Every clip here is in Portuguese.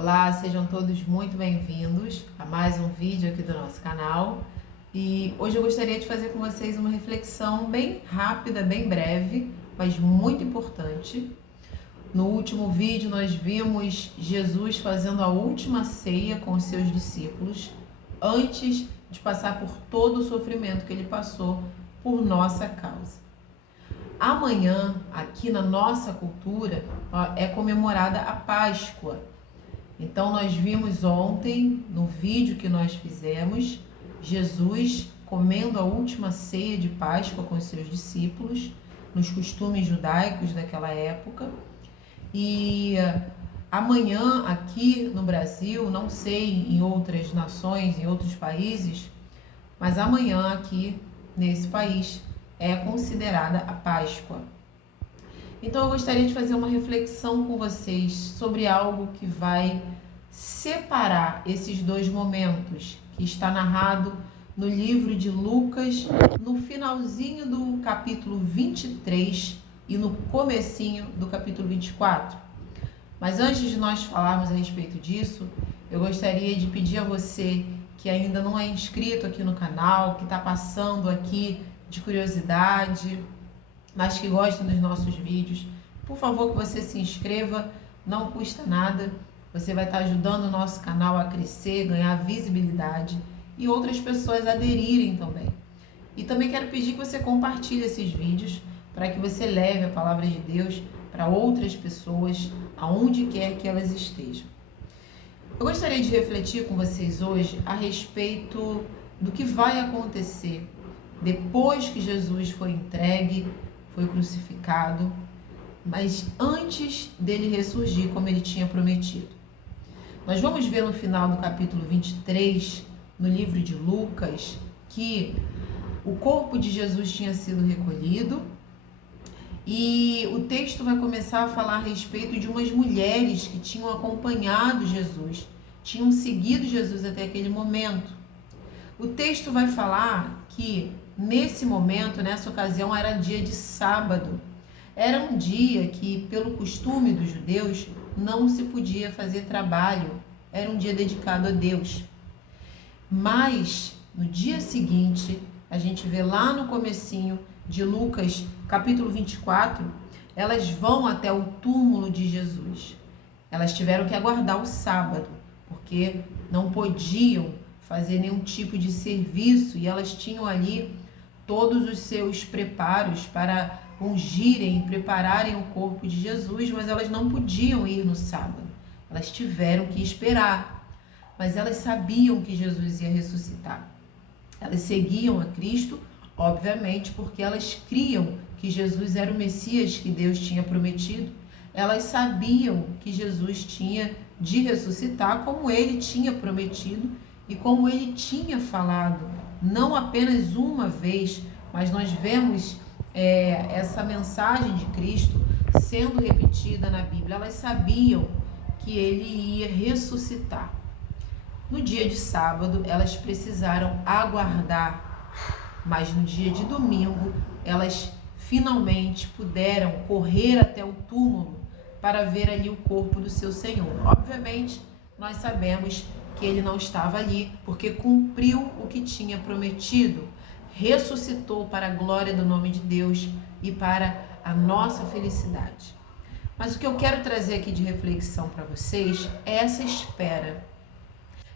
Olá, sejam todos muito bem-vindos a mais um vídeo aqui do nosso canal. E hoje eu gostaria de fazer com vocês uma reflexão bem rápida, bem breve, mas muito importante. No último vídeo nós vimos Jesus fazendo a última ceia com os seus discípulos antes de passar por todo o sofrimento que ele passou por nossa causa. Amanhã, aqui na nossa cultura, é comemorada a Páscoa. Então nós vimos ontem, no vídeo que nós fizemos, Jesus comendo a última ceia de Páscoa com os seus discípulos, nos costumes judaicos daquela época. E amanhã aqui no Brasil, não sei em outras nações, em outros países, mas amanhã aqui nesse país é considerada a Páscoa. Então eu gostaria de fazer uma reflexão com vocês sobre algo que vai separar esses dois momentos, que está narrado no livro de Lucas, no finalzinho do capítulo 23 e no comecinho do capítulo 24. Mas antes de nós falarmos a respeito disso, eu gostaria de pedir a você que ainda não é inscrito aqui no canal, que está passando aqui de curiosidade, mas que gosta dos nossos vídeos, por favor que você se inscreva, não custa nada, você vai estar ajudando o nosso canal a crescer, ganhar visibilidade e outras pessoas aderirem também. E também quero pedir que você compartilhe esses vídeos para que você leve a palavra de Deus para outras pessoas, aonde quer que elas estejam. Eu gostaria de refletir com vocês hoje a respeito do que vai acontecer depois que Jesus foi entregue, foi crucificado, mas antes dele ressurgir como ele tinha prometido. Nós vamos ver no final do capítulo 23, no livro de Lucas, que o corpo de Jesus tinha sido recolhido e o texto vai começar a falar a respeito de umas mulheres que tinham acompanhado Jesus, tinham seguido Jesus até aquele momento. O texto vai falar que nesse momento, nessa ocasião, era dia de sábado. Era um dia que, pelo costume dos judeus, não se podia fazer trabalho. Era um dia dedicado a Deus. Mas, no dia seguinte, a gente vê lá no comecinho de Lucas, capítulo 24, elas vão até o túmulo de Jesus. Elas tiveram que aguardar o sábado, porque não podiam fazer nenhum tipo de serviço e elas tinham ali todos os seus preparos para ungirem e prepararem o corpo de Jesus, mas elas não podiam ir no sábado. Elas tiveram que esperar, mas elas sabiam que Jesus ia ressuscitar. Elas seguiam a Cristo, obviamente, porque elas criam que Jesus era o Messias que Deus tinha prometido. Elas sabiam que Jesus tinha de ressuscitar como ele tinha prometido e como ele tinha falado, não apenas uma vez, mas nós vemos essa mensagem de Cristo sendo repetida na Bíblia. Elas sabiam que ele ia ressuscitar. No dia de sábado, elas precisaram aguardar, mas no dia de domingo, elas finalmente puderam correr até o túmulo para ver ali o corpo do seu Senhor. Obviamente, nós sabemos que ele não estava ali, porque cumpriu o que tinha prometido, ressuscitou para a glória do nome de Deus e para a nossa felicidade. Mas o que eu quero trazer aqui de reflexão para vocês é essa espera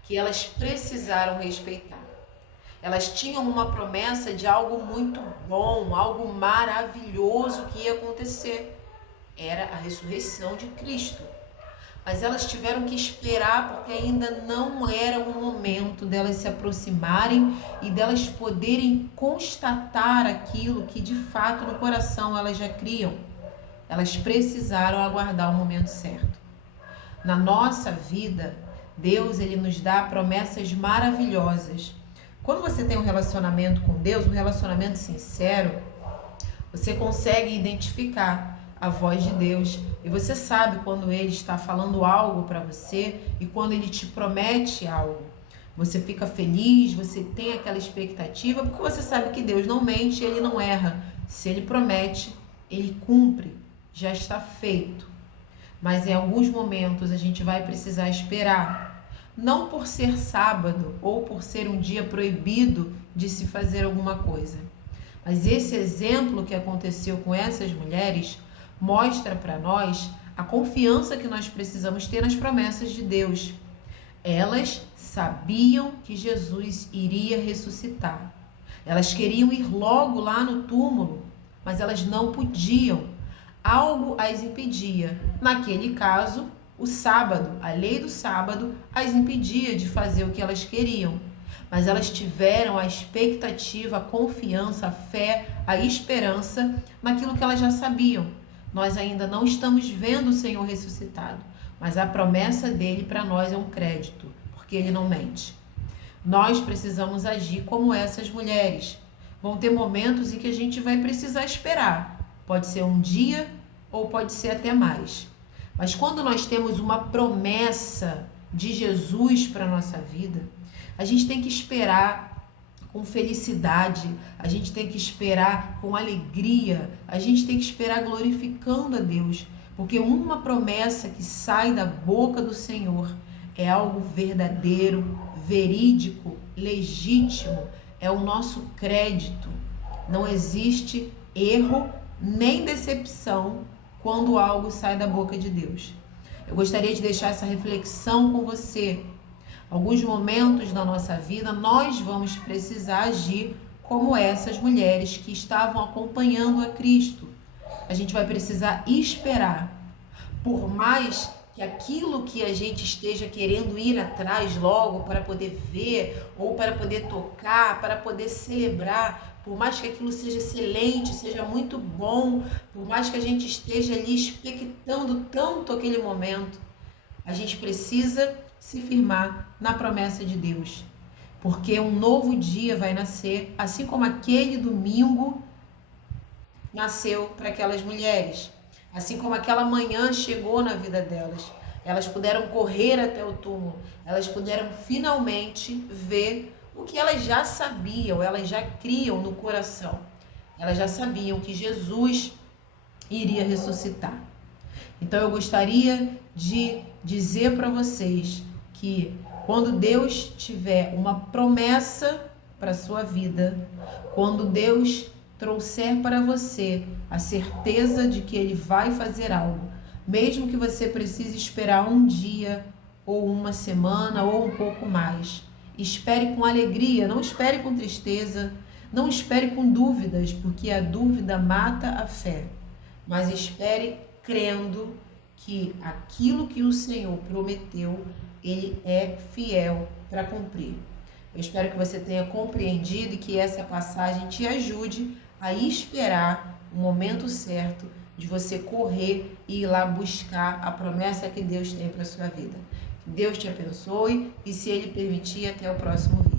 que elas precisaram respeitar. Elas tinham uma promessa de algo muito bom, algo maravilhoso que ia acontecer. Era a ressurreição de Cristo. Mas elas tiveram que esperar porque ainda não era o momento delas se aproximarem e delas poderem constatar aquilo que de fato no coração elas já criam. Elas precisaram aguardar o momento certo. Na nossa vida, Deus ele nos dá promessas maravilhosas. Quando você tem um relacionamento com Deus, um relacionamento sincero, você consegue identificar a voz de Deus e você sabe quando ele está falando algo para você e quando ele te promete algo. Você fica feliz, você tem aquela expectativa, porque você sabe que Deus não mente, ele não erra. Se ele promete, ele cumpre, já está feito. mas em alguns momentos a gente vai precisar esperar. Não por ser sábado ou por ser um dia proibido de se fazer alguma coisa. Mas esse exemplo que aconteceu com essas mulheres mostra para nós a confiança que nós precisamos ter nas promessas de Deus. Elas sabiam que Jesus iria ressuscitar. Elas queriam ir logo lá no túmulo, mas elas não podiam. Algo as impedia. Naquele caso, o sábado, a lei do sábado, as impedia de fazer o que elas queriam. Mas elas tiveram a expectativa, a confiança, a fé, a esperança naquilo que elas já sabiam. Nós ainda não estamos vendo o Senhor ressuscitado, mas a promessa dele para nós é um crédito, porque ele não mente. Nós precisamos agir como essas mulheres. Vão ter momentos em que a gente vai precisar esperar. Pode ser um dia ou pode ser até mais. Mas quando nós temos uma promessa de Jesus para a nossa vida, a gente tem que esperar com felicidade, a gente tem que esperar com alegria, a gente tem que esperar glorificando a Deus, porque uma promessa que sai da boca do Senhor é algo verdadeiro, verídico, legítimo, é o nosso crédito. Não existe erro nem decepção quando algo sai da boca de Deus. Eu gostaria de deixar essa reflexão com você. Alguns momentos da nossa vida nós vamos precisar agir como essas mulheres que estavam acompanhando a Cristo. A gente vai precisar esperar. Por mais que aquilo que a gente esteja querendo ir atrás logo para poder ver ou para poder tocar, para poder celebrar, por mais que aquilo seja excelente, seja muito bom, por mais que a gente esteja ali expectando tanto aquele momento, a gente precisa se firmar na promessa de Deus, porque um novo dia vai nascer, assim como aquele domingo nasceu para aquelas mulheres, assim como aquela manhã chegou na vida delas. Elas puderam correr até o túmulo, elas puderam finalmente ver o que elas já sabiam, elas já criam no coração. Elas já sabiam que Jesus iria ressuscitar. Então eu gostaria de dizer para vocês que quando Deus tiver uma promessa para a sua vida, quando Deus trouxer para você a certeza de que Ele vai fazer algo, mesmo que você precise esperar um dia, ou uma semana, ou um pouco mais, espere com alegria, não espere com tristeza, não espere com dúvidas, porque a dúvida mata a fé, mas espere crendo que aquilo que o Senhor prometeu, Ele é fiel para cumprir. Eu espero que você tenha compreendido e que essa passagem te ajude a esperar o momento certo de você correr e ir lá buscar a promessa que Deus tem para a sua vida. Que Deus te abençoe e, se Ele permitir, até o próximo vídeo.